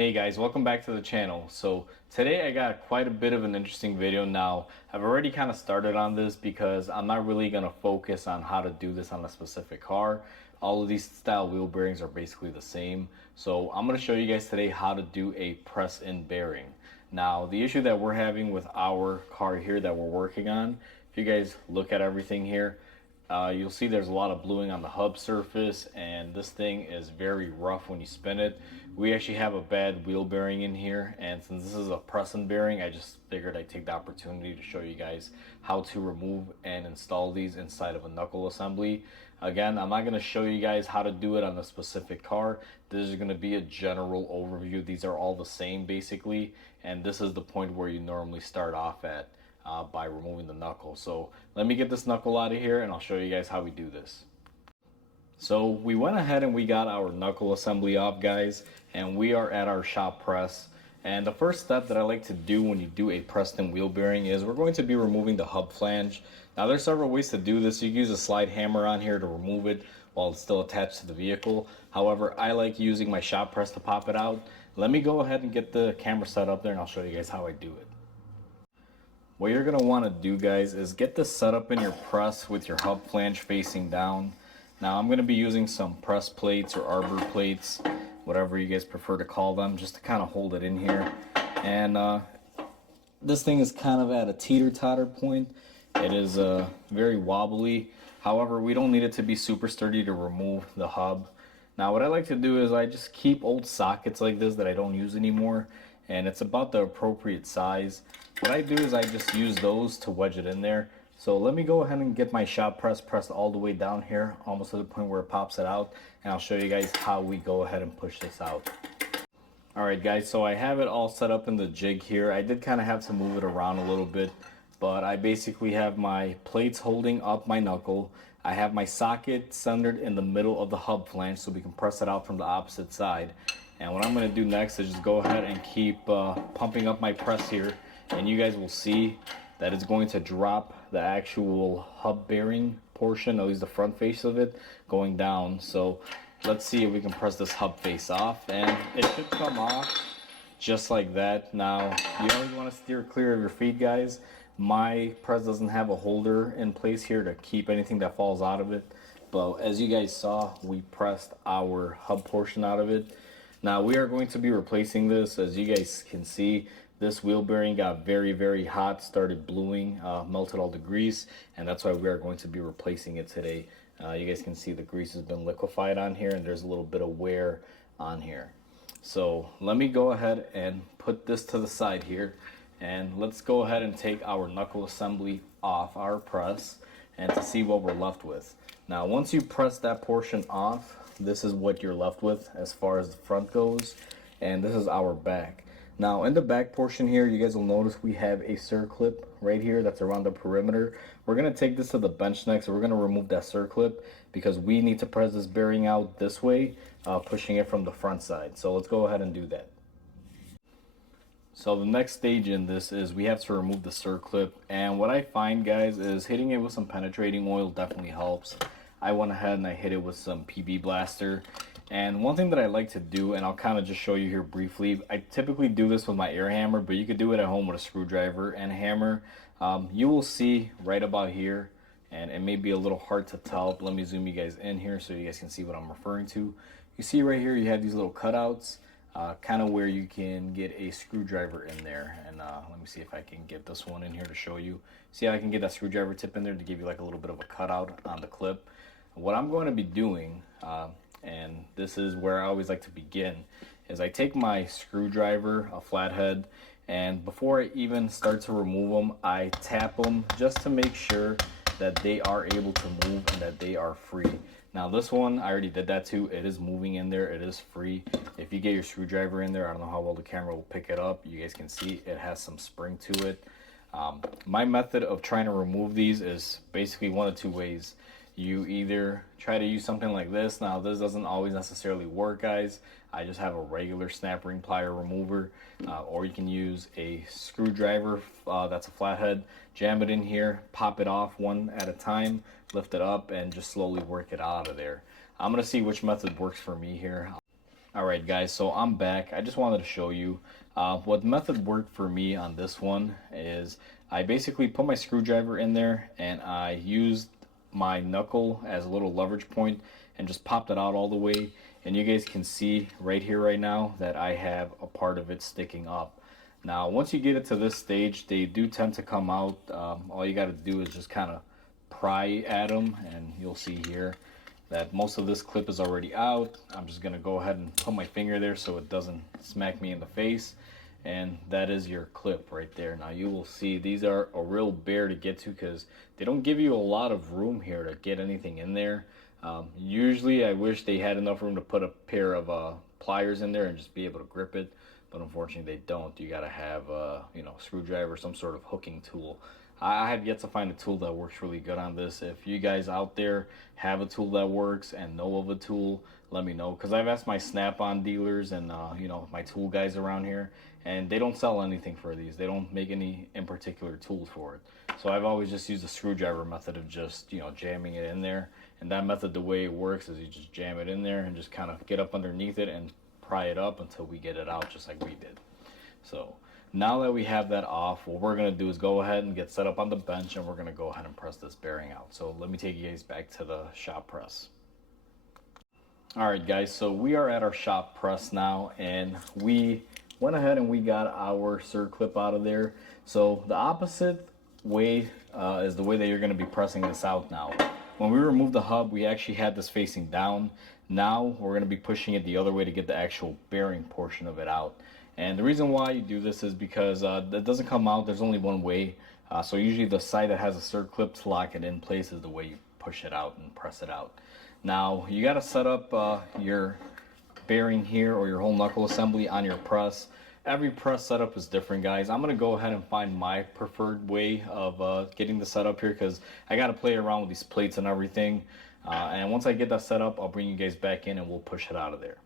Hey guys, welcome back to the channel. So today I got quite a bit of an interesting video. Now I've already kind of started on this because I'm not really going to focus on how to do this on a specific car. All of these style wheel bearings are basically the same. So I'm going to show you guys today how to do a press in bearing. Now the issue that we're having with our car here that we're working on, if you guys look at everything here, you'll see there's a lot of bluing on the hub surface, and this thing is very rough when you spin it. We actually have a bad wheel bearing in here, and since this is a press-in bearing, I just figured I'd take the opportunity to show you guys how to remove and install these inside of a knuckle assembly. Again, I'm not going to show you guys how to do it on a specific car. This is going to be a general overview. These are all the same basically, and this is the point where you normally start off at. By removing the knuckle. So let me get this knuckle out of here and I'll show you guys how we do this. So we went ahead and we got our knuckle assembly off, guys, and we are at our shop press. And the first step that I like to do when you do a pressed in wheel bearing is we're going to be removing the hub flange. Now there's several ways to do this. You can use a slide hammer on here to remove it while it's still attached to the vehicle. However, I like using my shop press to pop it out. Let me go ahead and get the camera set up there and I'll show you guys how I do it. What you're going to want to do, guys, is get this set up in your press with your hub flange facing down. Now I'm going to be using some press plates or arbor plates, whatever you guys prefer to call them, just to kind of hold it in here. And this thing is kind of at a teeter-totter point. It is very wobbly. However, we don't need it to be super sturdy to remove the hub. Now what I like to do is I just keep old sockets like this that I don't use anymore, and it's about the appropriate size. What I do is I just use those to wedge it in there. So let me go ahead and get my shop press pressed all the way down here, almost to the point where it pops it out, and I'll show you guys how we go ahead and push this out. Alright guys, so I have it all set up in the jig here. I did kind of have to move it around a little bit, but I basically have my plates holding up my knuckle. I have my socket centered in the middle of the hub flange so we can press it out from the opposite side. And what I'm going to do next is just go ahead and keep pumping up my press here, and you guys will see that it's going to drop the actual hub bearing portion, at least the front face of it, going down. So let's see if we can press this hub face off, and it should come off just like that. Now you always want to steer clear of your feet, guys. My press doesn't have a holder in place here to keep anything that falls out of it, but as you guys saw, we pressed our hub portion out of it. Now we are going to be replacing this. As you guys can see, this wheel bearing got very hot, started bluing, melted all the grease, and that's why we are going to be replacing it today. You guys can see the grease has been liquefied on here, and there's a little bit of wear on here. So let me go ahead and put this to the side here, and let's go ahead and take our knuckle assembly off our press and to see what we're left with. Now once you press that portion off, this is what you're left with as far as the front goes, and this is our back. Now in the back portion here, you guys will notice we have a circlip right here that's around the perimeter. We're going to take this to the bench next, so we're going to remove that circlip because we need to press this bearing out this way, pushing it from the front side. So let's go ahead and do that. So the next stage in this is we have to remove the circlip, and what I find, guys, is hitting it with some penetrating oil definitely helps. I went ahead and I hit it with some PB Blaster. And one thing that I like to do, and I'll kind of just show you here briefly, I typically do this with my air hammer, but you could do it at home with a screwdriver and a hammer. You will see right about here, and it may be a little hard to tell, but let me zoom you guys in here so you guys can see what I'm referring to. You see right here, you have these little cutouts, kind of where you can get a screwdriver in there. And let me see if I can get this one in here to show you. See how I can get that screwdriver tip in there to give you like a little bit of a cutout on the clip. What I'm going to be doing, and this is where I always like to begin, is I take my screwdriver, a flathead, and before I even start to remove them, I tap them just to make sure that they are able to move and that they are free. Now this one, I already did that too. It is moving in there. It is free. If you get your screwdriver in there, I don't know how well the camera will pick it up. You guys can see it has some spring to it. My method of trying to remove these is basically one of two ways. You either try to use something like this. Now this doesn't always necessarily work, guys. I just have a regular snap ring plier remover, or you can use a screwdriver that's a flathead, jam it in here, pop it off one at a time, lift it up, and just slowly work it out of there. I'm gonna see which method works for me here. All right, guys, so I'm back. I just wanted to show you what method worked for me on this one is I basically put my screwdriver in there and I used my knuckle as a little leverage point and just popped it out all the way. And you guys can see right here, right now, that I have a part of it sticking up. Now, once you get it to this stage, they do tend to come out. All you got to do is just kind of pry at them, and you'll see here that most of this clip is already out. I'm just gonna go ahead and put my finger there so it doesn't smack me in the face. And that is your clip right there. Now you will see these are a real bear to get to because they don't give you a lot of room here to get anything in there. Usually I wish they had enough room to put a pair of pliers in there and just be able to grip it, but unfortunately they don't. You gotta have you know, screwdriver, some sort of hooking tool. I have yet to find a tool that works really good on this. If you guys out there have a tool that works and know of a tool, let me know, because I've asked my Snap-on dealers and you know, my tool guys around here, and they don't sell anything for these. They don't make any in particular tools for it. So I've always just used the screwdriver method of just, you know, jamming it in there. And that method, the way it works is you just jam it in there and just kind of get up underneath it and pry it up until we get it out, just like we did. So now that we have that off, what we're gonna do is go ahead and get set up on the bench, and we're gonna go ahead and press this bearing out. So let me take you guys back to the shop press. All right, guys, so we are at our shop press now, and we went ahead and we got our circlip out of there. So the opposite way is the way that you're gonna be pressing this out now. When we removed the hub, we actually had this facing down. Now we're gonna be pushing it the other way to get the actual bearing portion of it out. And the reason why you do this is because that doesn't come out. There's only one way. So usually the side that has a circlip to lock it in place is the way you push it out and press it out. Now you got to set up your bearing here or your whole knuckle assembly on your press. Every press setup is different, guys. I'm going to go ahead and find my preferred way of getting the setup here because I got to play around with these plates and everything. And once I get that set up, I'll bring you guys back in and we'll push it out of there.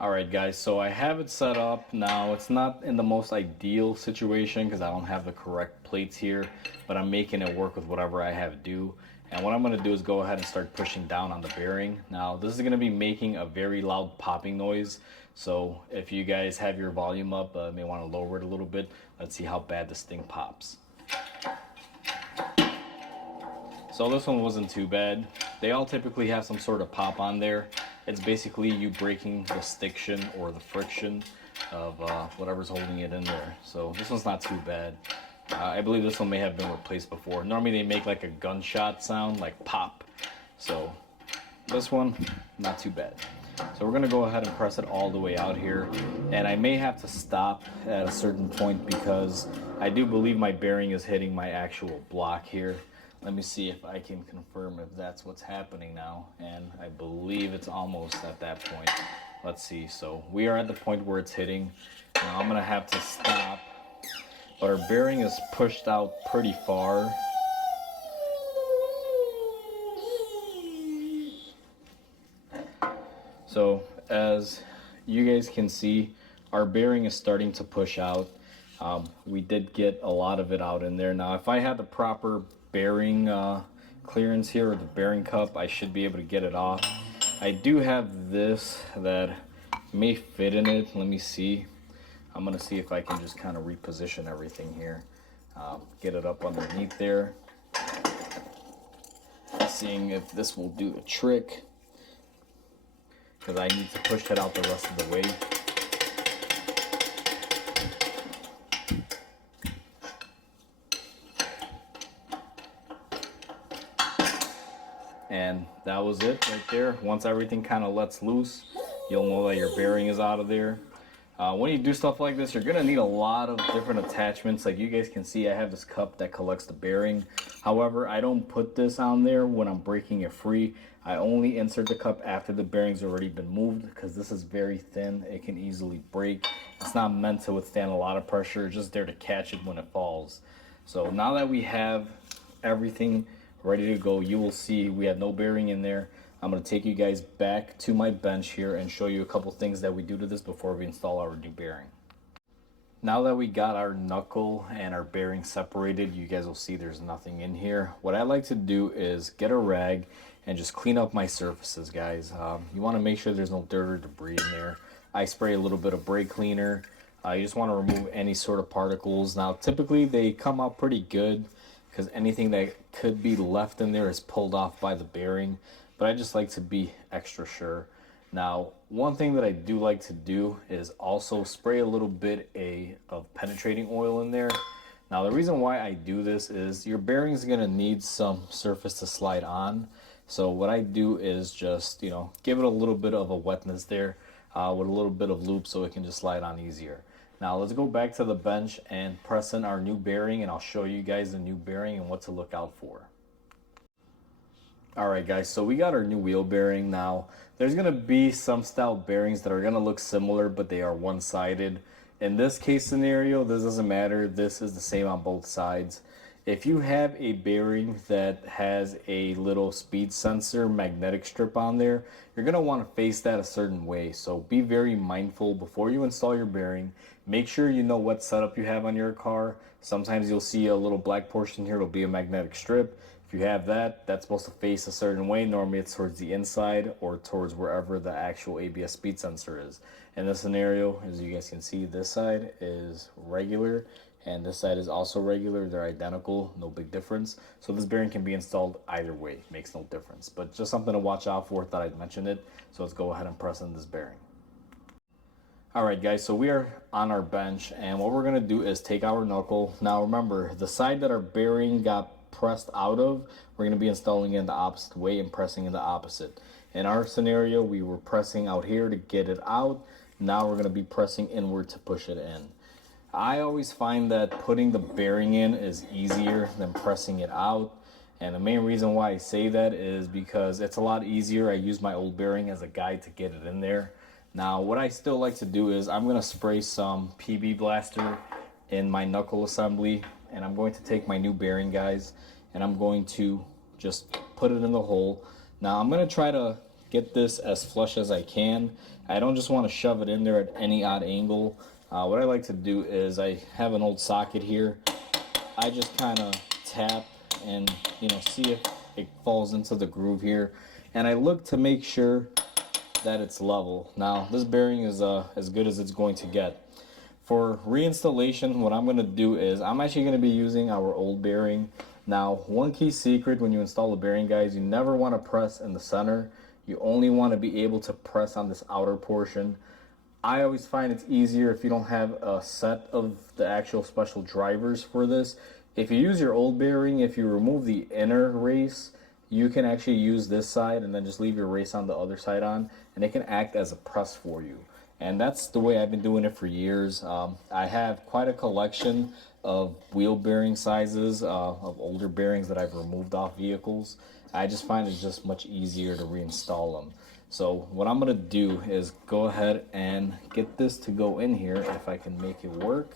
Alright guys, so I have it set up now. It's not in the most ideal situation because I don't have the correct plates here, but I'm making it work with whatever I have to do. And what I'm going to do is go ahead and start pushing down on the bearing. Now this is going to be making a very loud popping noise, so if you guys have your volume up, you may want to lower it a little bit. Let's see how bad this thing pops. So this one wasn't too bad. They all typically have some sort of pop on there. It's basically you breaking the stiction or the friction of whatever's holding it in there. So this one's not too bad. I believe this one may have been replaced before. Normally they make like a gunshot sound, like pop. So this one, not too bad. So we're gonna go ahead and press it all the way out here. And I may have to stop at a certain point because I do believe my bearing is hitting my actual block here. Let me see if I can confirm if that's what's happening now. And I believe it's almost at that point. Let's see. So we are at the point where it's hitting. Now I'm going to have to stop. But our bearing is pushed out pretty far. So as you guys can see, our bearing is starting to push out. We did get a lot of it out in there. Now if I had the proper bearing clearance here, or the bearing cup, I should be able to get it off. I do have this that may fit in it. Let me see. I'm gonna see if I can just kind of reposition everything here, get it up underneath there, seeing if this will do the trick, because I need to push it out the rest of the way. And that was it right there. Once everything kind of lets loose, you'll know that your bearing is out of there. When you do stuff like this, you're gonna need a lot of different attachments. Like you guys can see, I have this cup that collects the bearing. However, I don't put this on there when I'm breaking it free. I only insert the cup after the bearing's already been moved because this is very thin. It can easily break. It's not meant to withstand a lot of pressure. It's just there to catch it when it falls. So now that we have everything ready to go, you will see we had no bearing in there. I'm going to take you guys back to my bench here and show you a couple things that we do to this before we install our new bearing. Now that we got our knuckle and our bearing separated, you guys will see there's nothing in here. What I like to do is get a rag and just clean up my surfaces, guys. You want to make sure there's no dirt or debris in there. I spray a little bit of brake cleaner. You just want to remove any sort of particles. Now, typically they come out pretty good because anything that could be left in there is pulled off by the bearing. But I just like to be extra sure. Now, one thing that I do like to do is also spray a little bit of penetrating oil in there. Now, the reason why I do this is your bearing is going to need some surface to slide on. So what I do is just, give it a little bit of a wetness there with a little bit of lube so it can just slide on easier. Now, let's go back to the bench and press in our new bearing, and I'll show you guys the new bearing and what to look out for. Alright guys, so we got our new wheel bearing. Now there's going to be some style bearings that are going to look similar, but they are one-sided. In this case scenario, this doesn't matter. This is the same on both sides. If you have a bearing that has a little speed sensor magnetic strip on there, you're going to want to face that a certain way. So be very mindful before you install your bearing. Make sure you know what setup you have on your car. Sometimes you'll see a little black portion here. It'll be a magnetic strip. If you have that, that's supposed to face a certain way. Normally it's towards the inside or towards wherever the actual ABS speed sensor is. In this scenario, as you guys can see, this side is regular and this side is also regular. They're identical, no big difference. So this bearing can be installed either way, makes no difference. But just something to watch out for, thought I'd mention it. So let's go ahead and press in this bearing. Alright guys, so we are on our bench and what we're going to do is take our knuckle. Now remember, the side that our bearing got pressed out of, we're going to be installing it in the opposite way and pressing in the opposite. In our scenario, we were pressing out here to get it out. Now we're going to be pressing inward to push it in. I always find that putting the bearing in is easier than pressing it out. And the main reason why I say that is because it's a lot easier. I use my old bearing as a guide to get it in there. Now, what I still like to do is I'm going to spray some PB Blaster in my knuckle assembly. And I'm going to take my new bearing, guys, and I'm going to just put it in the hole. Now I'm going to try to get this as flush as I can. I don't just want to shove it in there at any odd angle. What I like to do is I have an old socket here. I just kind of tap and see if it falls into the groove here, and I look to make sure that it's level. Now this bearing is as good as it's going to get. For reinstallation, what I'm going to do is I'm actually going to be using our old bearing. Now, one key secret when you install a bearing, guys, you never want to press in the center. You only want to be able to press on this outer portion. I always find it's easier if you don't have a set of the actual special drivers for this. If you use your old bearing, if you remove the inner race, you can actually use this side and then just leave your race on the other side on, and it can act as a press for you. And that's the way I've been doing it for years. I have quite a collection of wheel bearing sizes of older bearings that I've removed off vehicles. I just find it just much easier to reinstall them. So what I'm going to do is go ahead and get this to go in here if I can make it work.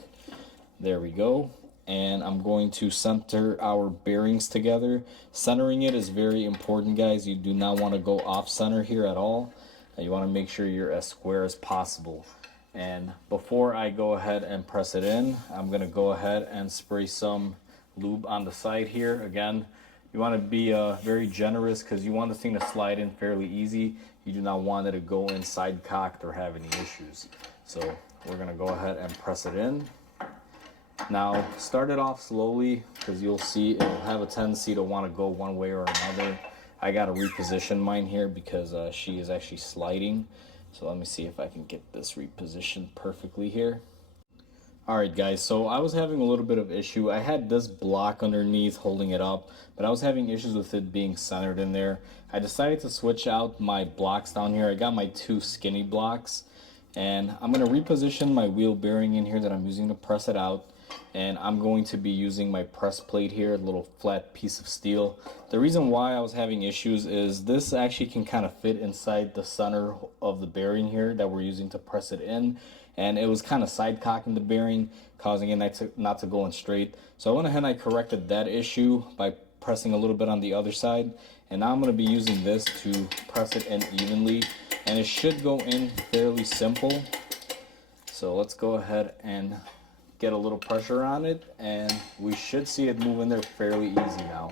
There we go. And I'm going to center our bearings together. Centering it is very important, guys. You do not want to go off center here at all. You want to make sure you're as square as possible. And before I go ahead and press it in, I'm going to go ahead and spray some lube on the side here. Again, you want to be very generous because you want the thing to slide in fairly easy. You do not want it to go inside cocked or have any issues. So we're going to go ahead and press it in. Now start it off slowly because you'll see it will have a tendency to want to go one way or another. I got to reposition mine here because she is actually sliding. So let me see if I can get this repositioned perfectly here. Alright guys, so I was having a little bit of issue. I had this block underneath holding it up, but I was having issues with it being centered in there. I decided to switch out my blocks down here. I got my two skinny blocks, and I'm going to reposition my wheel bearing in here that I'm using to press it out. And I'm going to be using my press plate here, a little flat piece of steel. The reason why I was having issues is this actually can kind of fit inside the center of the bearing here that we're using to press it in. And it was kind of side cocking the bearing, causing it not to go in straight. So I went ahead and I corrected that issue by pressing a little bit on the other side. And now I'm going to be using this to press it in evenly. And it should go in fairly simple. So let's go ahead and get a little pressure on it, and we should see it move in there fairly easy now.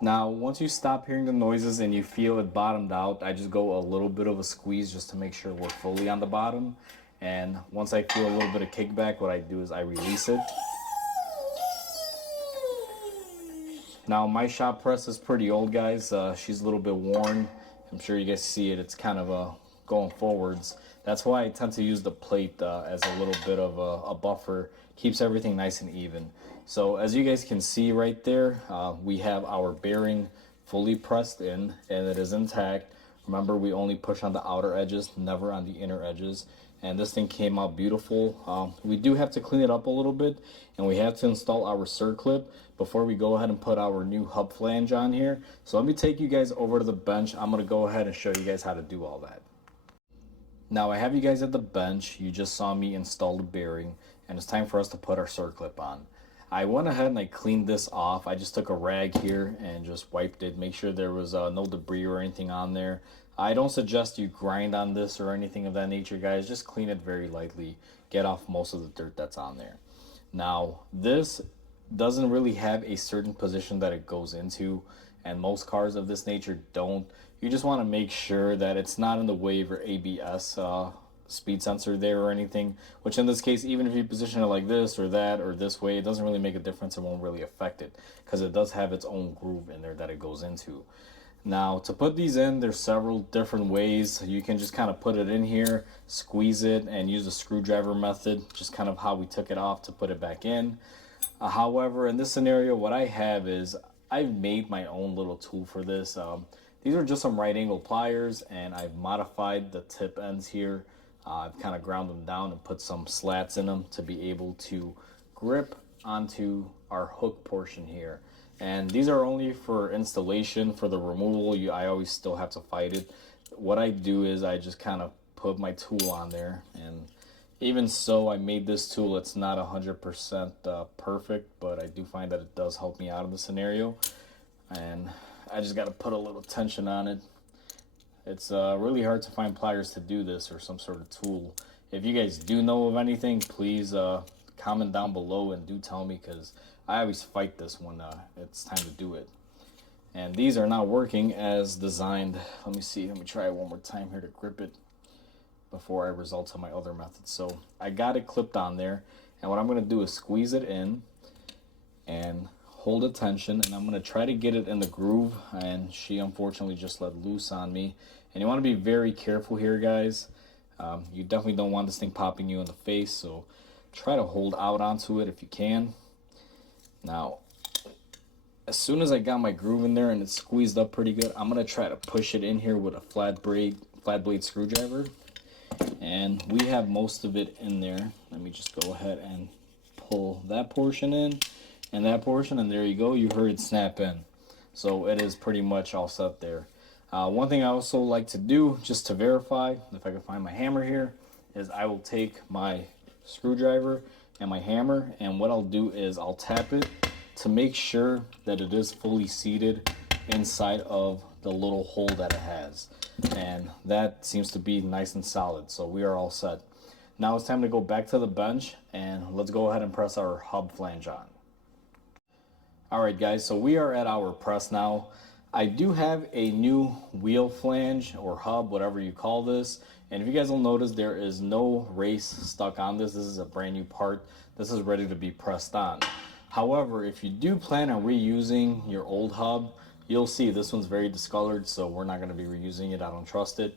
Now, once you stop hearing the noises and you feel it bottomed out, I just go a little bit of a squeeze just to make sure we're fully on the bottom. And once I feel a little bit of kickback, what I do is I release it. Now, my shop press is pretty old, guys. She's a little bit worn. I'm sure you guys see it. It's kind of going forwards. That's why I tend to use the plate as a little bit of a buffer. Keeps everything nice and even. So as you guys can see right there, we have our bearing fully pressed in and it is intact. Remember, we only push on the outer edges, never on the inner edges. And this thing came out beautiful. We do have to clean it up a little bit, and we have to install our circlip before we go ahead and put our new hub flange on here. So let me take you guys over to the bench. I'm gonna go ahead and show you guys how to do all that. Now I have you guys at the bench. You just saw me install the bearing, and it's time for us to put our circlip on. I went ahead and I cleaned this off. I just took a rag here and just wiped it, make sure there was no debris or anything on there. I don't suggest you grind on this or anything of that nature, guys. Just clean it very lightly. Get off most of the dirt that's on there. Now, this doesn't really have a certain position that it goes into, and most cars of this nature don't. You just want to make sure that it's not in the way of your ABS speed sensor there or anything, which in this case, even if you position it like this or that or this way, it doesn't really make a difference. It won't really affect it because it does have its own groove in there that it goes into. Now, to put these in, there's several different ways. You can just kind of put it in here, squeeze it, and use the screwdriver method, just kind of how we took it off to put it back in. However, in this scenario, what I have is I've made my own little tool for this. These are just some right angle pliers, and I've modified the tip ends here. I've kind of ground them down and put some slats in them to be able to grip onto our hook portion here. And these are only for installation. For the removal, I always still have to fight it. What I do is I just kind of put my tool on there, and even so, I made this tool. It's not 100% perfect, but I do find that it does help me out in the scenario. And I just got to put a little tension on it. It's really hard to find pliers to do this or some sort of tool. If you guys do know of anything, please comment down below and do tell me, because I always fight this when it's time to do it. And these are not working as designed. Let me see. Let me try it one more time here to grip it before I resort to my other method. So I got it clipped on there, and what I'm going to do is squeeze it in and hold the tension, and I'm going to try to get it in the groove, and she unfortunately just let loose on me. And you want to be very careful here, guys. You definitely don't want this thing popping you in the face, so try to hold out onto it if you can. Now, as soon as I got my groove in there and it's squeezed up pretty good, I'm going to try to push it in here with a flat blade screwdriver. And we have most of it in there. Let me just go ahead and pull that portion in and that portion, and there you go. You heard it snap in. So it is pretty much all set there. One thing I also like to do, just to verify, if I can find my hammer here, is I will take my screwdriver and my hammer, and what I'll do is I'll tap it to make sure that it is fully seated inside of the little hole that it has, and that seems to be nice and solid, so we are all set. Now it's time to go back to the bench, and let's go ahead and press our hub flange on. Alright guys, so we are at our press now. I do have a new wheel flange or hub, whatever you call this. And if you guys will notice, there is no race stuck on this. This is a brand new part. This is ready to be pressed on. However, if you do plan on reusing your old hub, you'll see this one's very discolored, so we're not going to be reusing it. I don't trust it.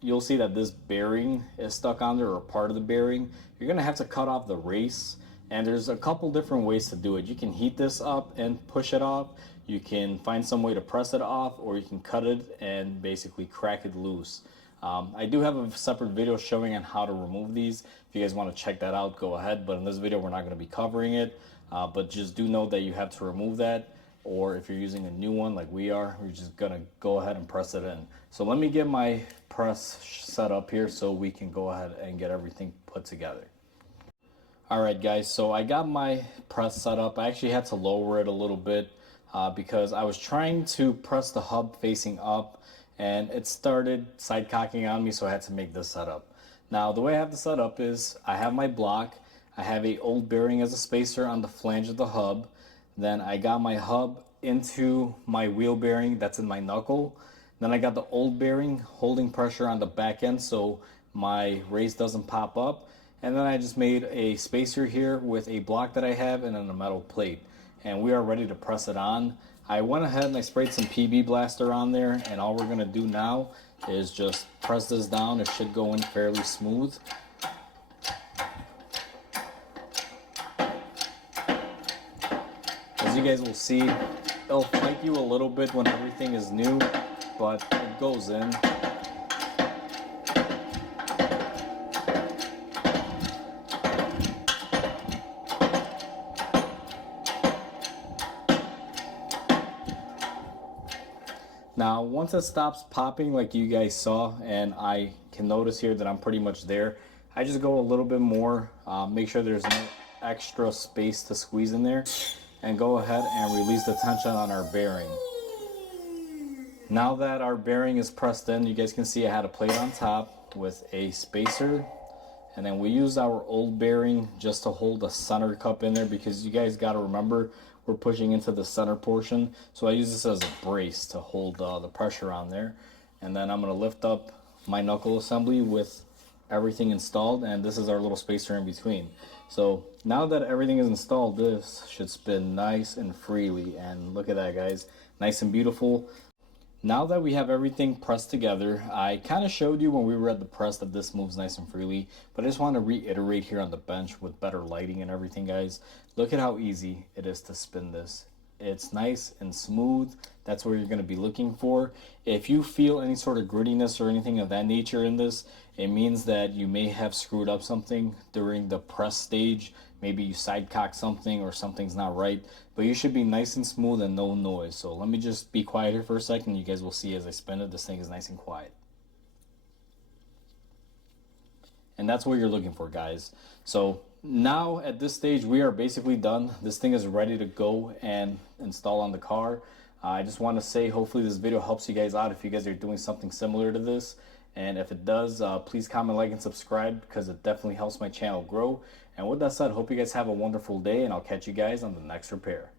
You'll see that this bearing is stuck on there, or part of the bearing. You're going to have to cut off the race, and there's a couple different ways to do it. You can heat this up and push it off. You can find some way to press it off, or you can cut it and basically crack it loose. I do have a separate video showing on how to remove these. If you guys want to check that out, go ahead. But in this video, we're not going to be covering it. But just do know that you have to remove that. Or if you're using a new one like we are, we're just going to go ahead and press it in. So let me get my press set up here so we can go ahead and get everything put together. Alright guys, so I got my press set up. I actually had to lower it a little bit because I was trying to press the hub facing up and it started side cocking on me, so I had to make this setup. Now the way I have the setup is I have my block, I have a old bearing as a spacer on the flange of the hub, then I got my hub into my wheel bearing that's in my knuckle, then I got the old bearing holding pressure on the back end so my race doesn't pop up. And then I just made a spacer here with a block that I have and then a metal plate. And we are ready to press it on. I went ahead and I sprayed some PB Blaster on there, and all we're gonna do now is just press this down. It should go in fairly smooth. As you guys will see, it'll fight you a little bit when everything is new, but it goes in. Now, once it stops popping like you guys saw, and I can notice here that I'm pretty much there, I just go a little bit more, make sure there's no extra space to squeeze in there, and go ahead and release the tension on our bearing. Now that our bearing is pressed in, you guys can see I had a plate on top with a spacer, and then we use our old bearing just to hold the center cup in there, because you guys got to remember we're pushing into the center portion, so I use this as a brace to hold the pressure on there. And then I'm going to lift up my knuckle assembly with everything installed, and this is our little spacer in between. So now that everything is installed, this should spin nice and freely, and look at that guys, nice and beautiful. Now that we have everything pressed together, I kind of showed you when we were at the press that this moves nice and freely, but I just want to reiterate here on the bench with better lighting and everything guys. Look at how easy it is to spin this. It's nice and smooth. That's what you're going to be looking for. If you feel any sort of grittiness or anything of that nature in this, it means that you may have screwed up something during the press stage. Maybe you side cock something or something's not right, but you should be nice and smooth and no noise. So let me just be quiet here for a second. You guys will see as I spin it, this thing is nice and quiet. And that's what you're looking for guys. So now at this stage we are basically done. This thing is ready to go and install on the car. I just want to say hopefully this video helps you guys out if you guys are doing something similar to this, and if it does, please comment, like, and subscribe, because it definitely helps my channel grow. And with that said, hope you guys have a wonderful day, and I'll catch you guys on the next repair.